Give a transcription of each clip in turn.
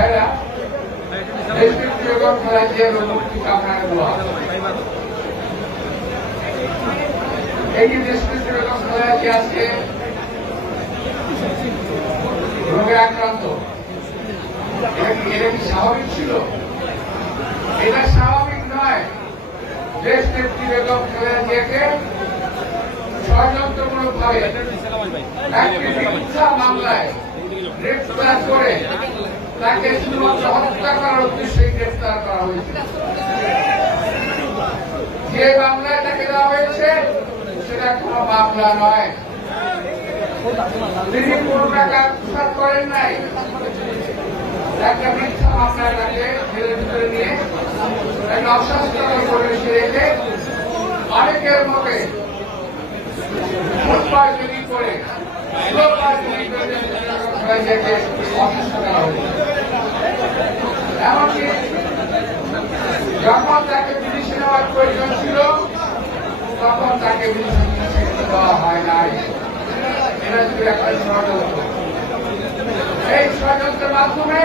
ভাইরা দেশনেত্রী বেগম খালেদা জিয়ার মুক্তি কামনায় দোয়া। এই যে দেশনেত্রী বেগম খালেদা জিয়া আজকে রোগে আক্রান্ত, এটা কি স্বাভাবিক ছিল? এটা স্বাভাবিক নয়। দেশনেত্রী বেগম খালেদা জিয়াকে ষড়যন্ত্রমূলক ভাবে একটি মিথ্যা মামলায় গ্রেফতার করে তাকে শুধুমাত্র হত্যা করার উদ্দেশ্যে গ্রেফতার করা হয়েছে। যে মামলায় তাকে দেওয়া হয়েছে সেটা কোন মামলা নয়। তিনি কোন টাকা আত্মসাৎ করেন নাই। একটা মিথ্যা মামলায় তাকে জেলের ভিতরে নিয়ে একটা অস্বাস্থ্যকর পরিবেশে রেখে অনেকের মতে ফুটপার্জনী করে অসুস্থ করা হয়েছে। এমনকি যখন তাকে বিদেশে নেওয়ার প্রয়োজন ছিল তখন তাকে বিদেশে দেওয়া হয় নাই। এটা ছিল একটা ষড়যন্ত্র। এই ষড়যন্ত্রের মাধ্যমে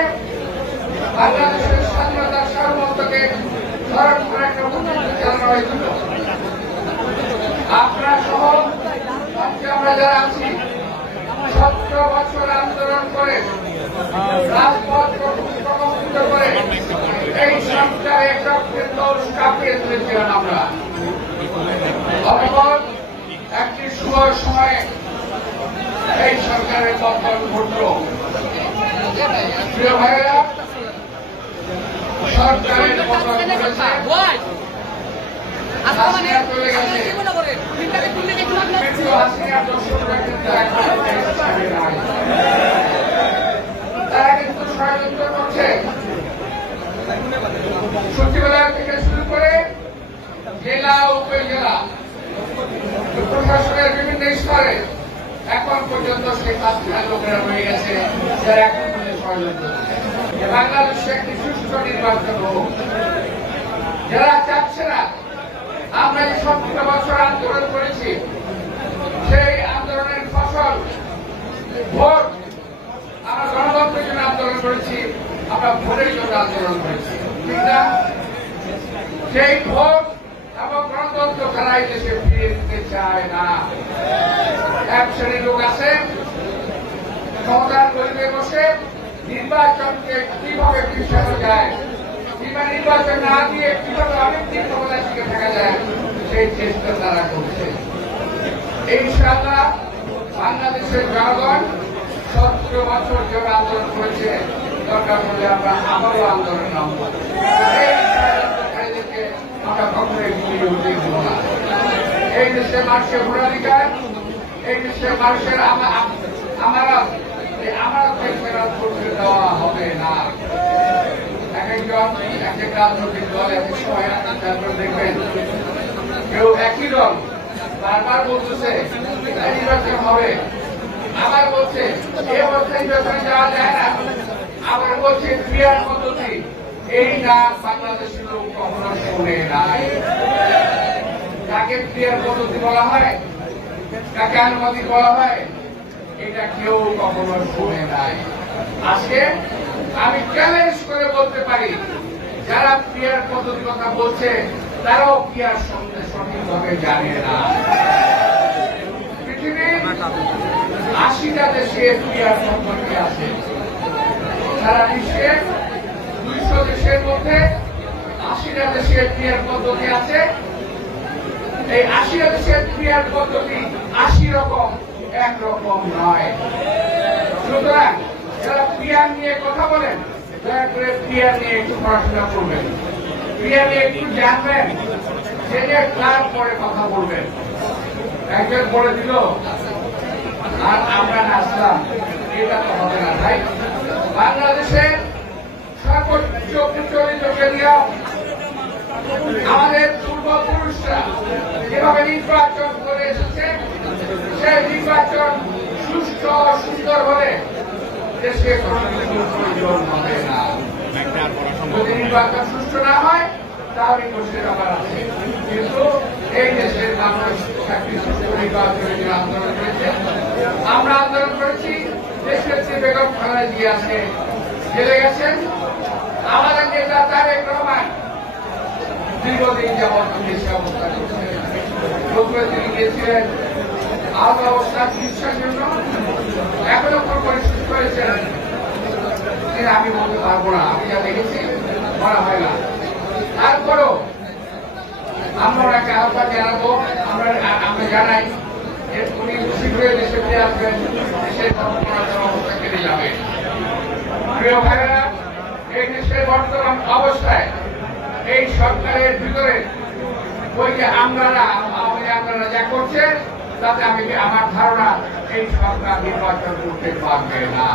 বাংলাদেশের স্বাধীনতার সার্বভৌমত্বকে স্মরণ করে একটা মুক্তিযুদ্ধ চালানো হয়েছিল। আপনারা সহ আমরা যারা আছি 17 বছর আন্দোলন করে রাজপথ প্রকম্পিত করে এই সরকারে রক্তের দৌড় কাঁপিয়ে তুলেছিলাম আমরা। অতঃপর একটি শুভ সময়ে এই সরকারের পতন ঘটল। প্রিয় ভাইয়েরা, সরকারের পতন ঘটেছে, হাসিনা চলে গেছে, হাসিনা দর্শকরা কিন্তু তারা কিন্তু ষড়যন্ত্র করছে। সচিবালয় থেকে শুরু করে জেলা উপজেলা প্রশাসনের বিভিন্ন স্তরে এখন পর্যন্ত শেখ হাসিনার লোকেরা রয়ে গেছে যারা এখন পর্যন্ত ষড়যন্ত্র করছে। বাংলাদেশে একটি সুষ্ঠু নির্বাচন হোক। যারা চাচ্ছে না, আমরা এই 17 বছর আন্দোলন করেছি, সেই আন্দোলনের ফসল ভোট। আমরা গণতন্ত্রের জন্য আন্দোলন করেছি, আমরা ভোটের জন্য আন্দোলন করেছি, ঠিক না? সেই ভোট এবং গণতন্ত্র তারা এই দেশে ফিরিয়ে দিতে চায় না। এক শ্রেণীর লোক আছে ক্ষমতার গরিবে বসে নির্বাচনকে কিভাবে পিছানো যায়, কিংবা নির্বাচন না দিয়ে কিভাবে অনেক দিন ক্ষমতা টিকে থাকা যায়, সেই চেষ্টা তারা করছে। ইনশাআল্লাহ বাংলাদেশের জনগণ 17 বছর ধরে আন্দোলন করেছে, দরকার হলে আমরা আবারও আন্দোলন নামব। আমরা কখনোই বিজয়ী হতে দেব না। এই দেশের মানুষের ভোটাধিকার, এই দেশের মানুষের আমারতকে ফেরত করতে দেওয়া হবে না। এক একজন এক এক রাজনৈতিক দল এক এক সময় দেখবেন কেউ একই দল বারবার বলতেছে নির্বাচন হবে, আবার বলছে এ অবস্থায় নির্বাচনে যাওয়া যায় না, আবার বলছে ক্রিয়ার পদ্ধতি। এই নাম বাংলাদেশের লোক কখনো শোনে নাই। কাকে ক্রিয়ার পদ্ধতি বলা হয়, কাকে আনুমতি বলা হয়, এটা কেউ কখনো শোনে নাই। আজকে আমি চ্যালেঞ্জ করে বলতে পারি, যারা ক্রিয়ার পদ্ধতির কথা বলছে তারাও ক্রিয়ার সঙ্গে সঠিকভাবে জানে না। পৃথিবীর 80টা দেশে ক্রিয়ার পদ্ধতি আছে। সারা বিশ্বে 200 দেশের মধ্যে 80টা দেশের ক্রিয়ার পদ্ধতি আছে। এই 80টা দেশের ক্রিয়ার পদ্ধতি 80 রকম, একরকম নয়। সুতরাং যারা ক্রিয়ার নিয়ে কথা বলেন, দয়া করে ক্রিয়া নিয়ে একটু পড়াশোনা করবেন, ক্রিয়া নিয়ে একটু জানবেন, জেনে তারপরে কথা বলবেন। একজন বলে দিল আর আমরা নাচলাম, এটা তো হবে না। তাই বাংলাদেশের সর্বোচ্চ প্রচলিত নিয়ম, আমাদের পূর্বপুরুষরা যেভাবে নির্বাচন করে এসেছে, সেই নির্বাচন সুস্থ সুন্দর হলে দেশে কোনো প্রয়োজন হবে না। যদি নির্বাচন সুষ্ঠু না হয় তাহলে দেশের ব্যাপার আছে। কিন্তু এই দেশের মানুষ একটি সুষ্ঠু নির্বাচনের জন্য আন্দোলন করেছে, আমরা আন্দোলন করেছি। দেশনেত্রী বেগম খালেদা জিয়া আজকে জেলে গেছেন। করে তিনি গিয়েছিলেন আহত অবস্থা চিকিৎসার জন্য। এখন যখন পরিস্থিতি করেছেন তিনি আমি বলতে পারবো না, আমি যা দেখেছি বলা হয় না। তারপরও আমরা ওনাকে আহ্বান জানাবো, আমরা জানাই যে উনি শীঘ্রই দেশে ফিরে আসবেন, দেশের অবস্থা কেটে যাবে। প্রিয় ভাইয়েরা, এই দেশের বর্তমান অবস্থায় এই সরকারের ভিতরে ওই যে আমলারা যা করছে তাতে আমার ধারণা এই সরকার নির্বাচন করতে পারবে না।